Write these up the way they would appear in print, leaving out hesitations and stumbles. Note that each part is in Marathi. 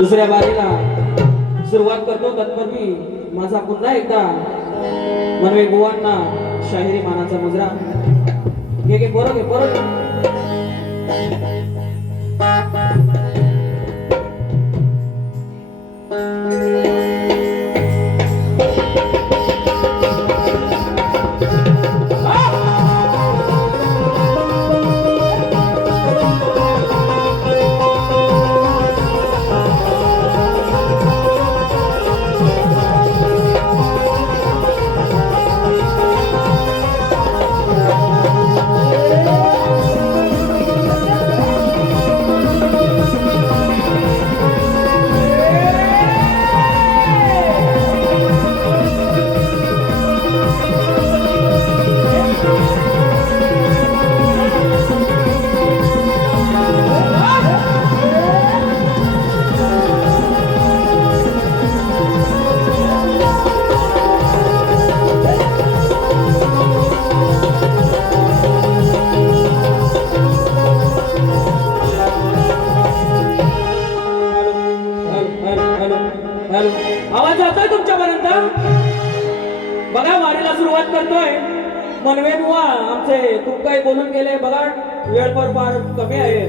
दुसऱ्या बारीला सुरुवात करतो. तत्पूर्वी माझा पुन्हा एकदा मनवे बुवांना शाहिरी मानाचा मुजरा घे बरोबर. आवाज जातोय तुमच्यापर्यंत? बघा वारीला सुरुवात करतोय. मनवे बुवा आमचे खूप काही बोलून गेले. बघा वेळ पण फार कमी आहे.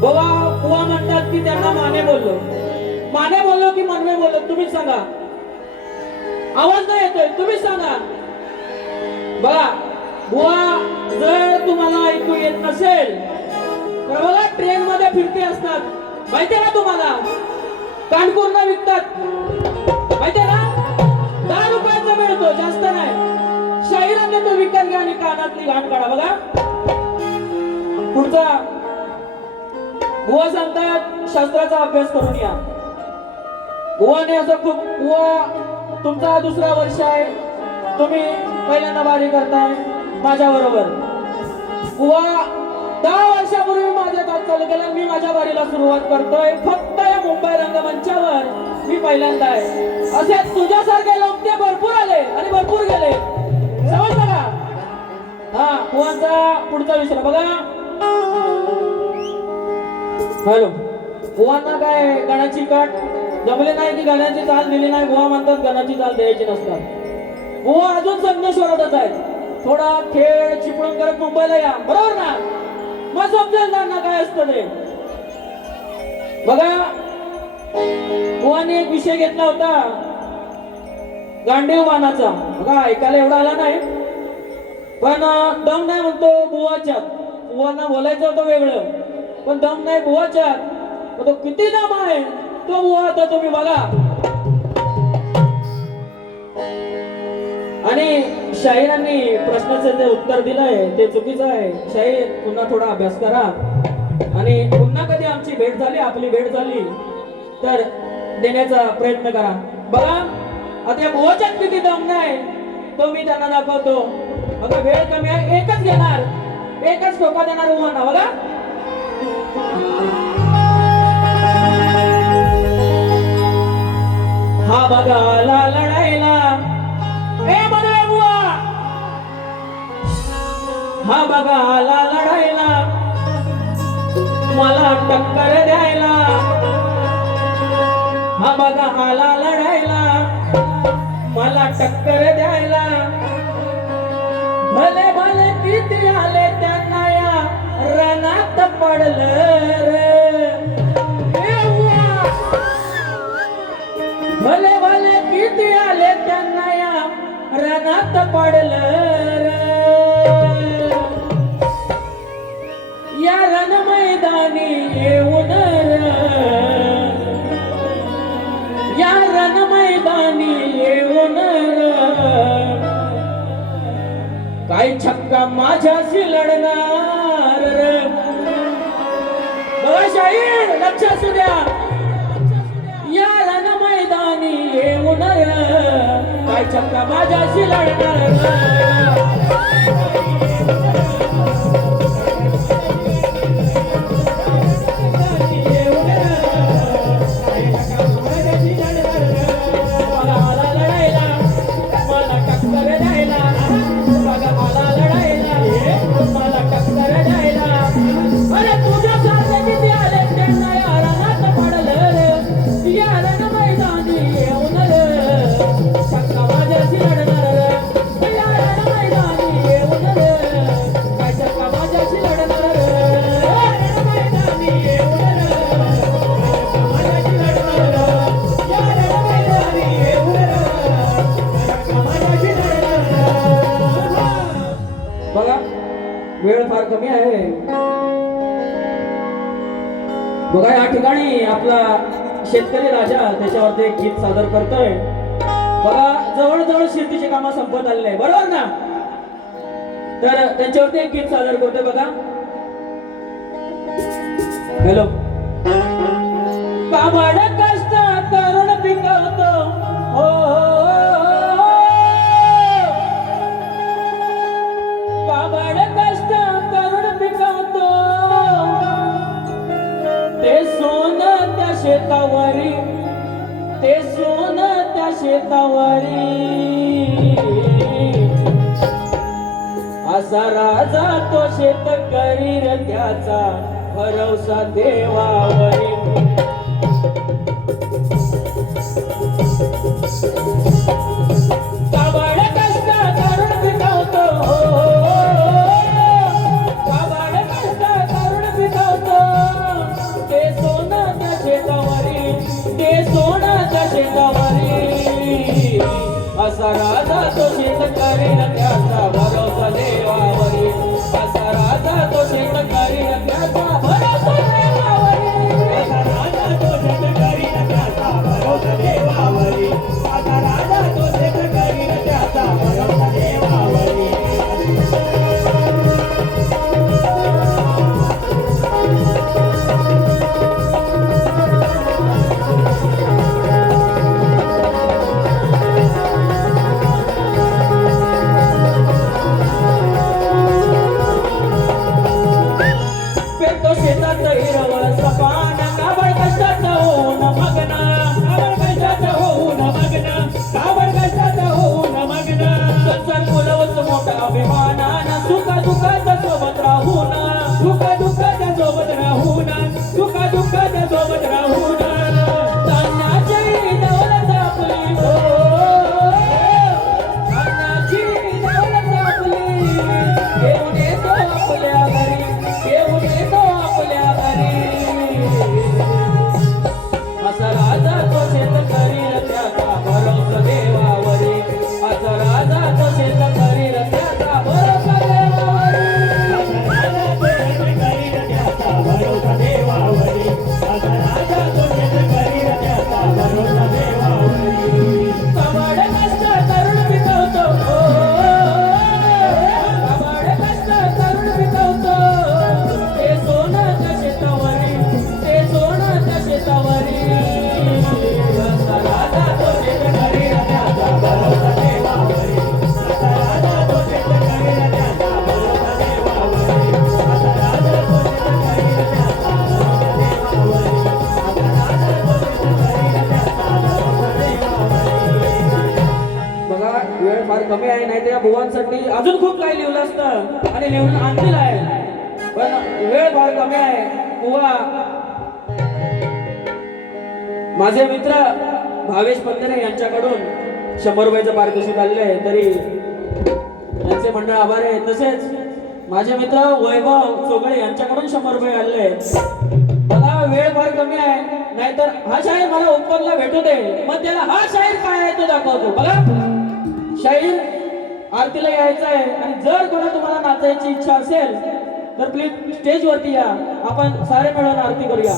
बुवा म्हणतात की त्यांना माने बोललो की मनवे बोललो. तुम्ही सांगा, आवाज नाही येतोय, तुम्ही सांगा. बघा बुवा जर तुम्हाला ऐकू येत नसेल तर बघा ट्रेन मध्ये फिरते असतात माहितीये ना तुम्हाला. कानपूर्ण विकतात माहितीये ना. 10 रुपयाचा मिळतो, जास्त नाही. शाहिराने तो विकत घ्या आणि कानातली घाण काढा. बघा पुढचा बुवा सांगतात शास्त्राचा अभ्यास करून या. बुवाने असं खूप बुवा तुमचा दुसरा वर्ष आहे, तुम्ही पहिल्यांदा वारी करताय माझ्या बरोबर. बुवा 10 वर्षापूर्वी माझ्या दात चालू केला. मी माझ्या वारीला सुरुवात करतोय फक्त या मुंबई रंगमंचावर मी पहिल्यांदा आहे. असे तुझ्यासारखे लोक ते भरपूर आले आणि भरपूर गेले, समजलं का? हा बुवांचा पुढचा विषय बघा. हॅलो, बुवांना काय गणाची काट जमले नाही की गणाची चाल दिली नाही. बुवा म्हणतात गणाची चाल द्यायची नसतात. बुवा अजून संदेशवरच आहेत. थोडा खेळ चिपळूण करत मुंबईला या, बरोबर ना? मग समजेल ना काय असतं ते. बघा बुवाने एक विषय घेतला होता गांडीव बाणाचा. बघा ऐकायला एवढा आला नाही पण दम नाही म्हणतो बुवाच्यात. बुवांना बोलायचं होतं वेगळं पण दम नाही बुवाच्यात. तो किती दम आहे तो बुवा आता तुम्ही बघा. आणि शाहिरांनी प्रश्नाचं जे उत्तर दिलंय ते चुकीचं आहे. शाहीर पुन्हा थोडा अभ्यास करा आणि पुन्हा कधी आमची भेट झाली, आपली भेट झाली तर देण्याचा प्रयत्न करा. बघा आता या बुवाच्यात किती दम नाही तो मी त्यांना दाखवतो. बघा वेळ कमी आहे, एकच घेणार, एकच ठोका देणार बुवांना. बघा हा बघा आला लढायला ए मनवे बुवा. हा बघा आला लढायला मला टक्कर द्यायला. हा बघा आला लढायला मला टक्कर द्यायला. भले भले किती आले त्यांना या रणात पडलं रे. भले भले किती आले त्यांना या रणात पडलं रे. या रण मैदानी येऊन या रण मैदानी येऊन काय छक्का माझ्याशी लढणार रे. बघा शाहीर लक्ष असू द्या. या रण मैदानी येऊन काय छक्का माझ्याशी लढणार. आपला शेतकरी राजा त्याच्यावरती एक गीत सादर करतोय बघा. जवळजवळ शेतीची कामं संपत आलेली आहे, बरोबर ना? तर त्यांच्यावरती एक गीत सादर करतोय बघा. हॅलो. काबाड कष्ट करून पिकवतो हो, काबाड कष्ट करून पिकवतो ते सोनं त्या शेतावरी, ते सोनं त्या शेतावरी. असा राजा तो शेतकरी रे त्याचा भरवसा देवावरी. काबाड कष्ट करून पिकवतो हो, काबाड कष्ट करून पिकवतो ते सोनं त्या शेतावरी, ते सोनं त्या शेतावरी. असा राजा तो शेतकरी त्याचा भरोसा देवावरी. असा राजा तो शेतकरी त्याचा भरोसा देवावरी. असा राजा तो शेतकरी त्याचा भरोसा देवावरी. असा राजा तो शेतकरी त्याचा भरोसा देवावरी. शेतात हिरवळ सपान काबड कष्टात होऊन मग्न, काबड कष्टात होऊन मग्न, काबड कष्टात होऊन मग्न. संसार बोलवत मोठा अभिमानान सुख दुःखाच्या सोबत राहून, सुख दुःखाच्या सोबत राहून, सुख दुःखाच्या सोबत राहून. धान्याची दौलत आपली हो, धान्याची दौलत आपली घेऊन येतो आपल्या घरी, घेऊन येतो आपल्या घरी. असा राजा तो शेतकरी त्याचा भरोसा देवावरी. असा राजा तो शेतकरी त्याचा भरोसा देवावरी. असा राजा तो शेतकरी त्याचा भरोसा देवावरी. असा राजा तो शेतकरी त्याचा भरोसा देवावरी. काबाड कष्ट करून पिकवतो हो, काबाड कष्ट करून पिकवतो ते सोनं त्या शेतावरी, ते सोनं त्या शेतावरी. असा राजा तो शेतकरी त्याचा भरोसा देवावरी. असा राजा तो शेतकरी त्याचा भरोसा देवावरी. असा राजा तो शेतकरी त्याचा भरोसा देवावरी. असा राजा तो शेतकरी त्याचा भरोसा देवावरी. बघा वेळ फार कमी आहे, नाही त्या बुवांसाठी अजून खूप काही लिहिलं असतं आणि लिहून आणलेलं आहे, पण वेळ फार कमी आहे. बुवा माझे मित्र भावेश पंधरे यांच्याकडून 100 रुपयाचं पारितोषिक आलेलं आहे, तरी त्यांचे मंडळ आभार आहे. तसेच माझे मित्र वैभव चोगळे यांच्याकडून 100 रुपये आलेले आहेत. बघा वेळ फार कमी आहे, नाहीतर हा शाहीर मला ओपनला भेटू दे, मग त्याला हा शाहीर काय आहे तो दाखवतो. बघा शाहीर आरतीला यायचं आहे, आणि जर कोणा तुम्हाला नाचायची इच्छा असेल तर प्लीज स्टेजवरती या, आपण सारे मिळून आरती करूया.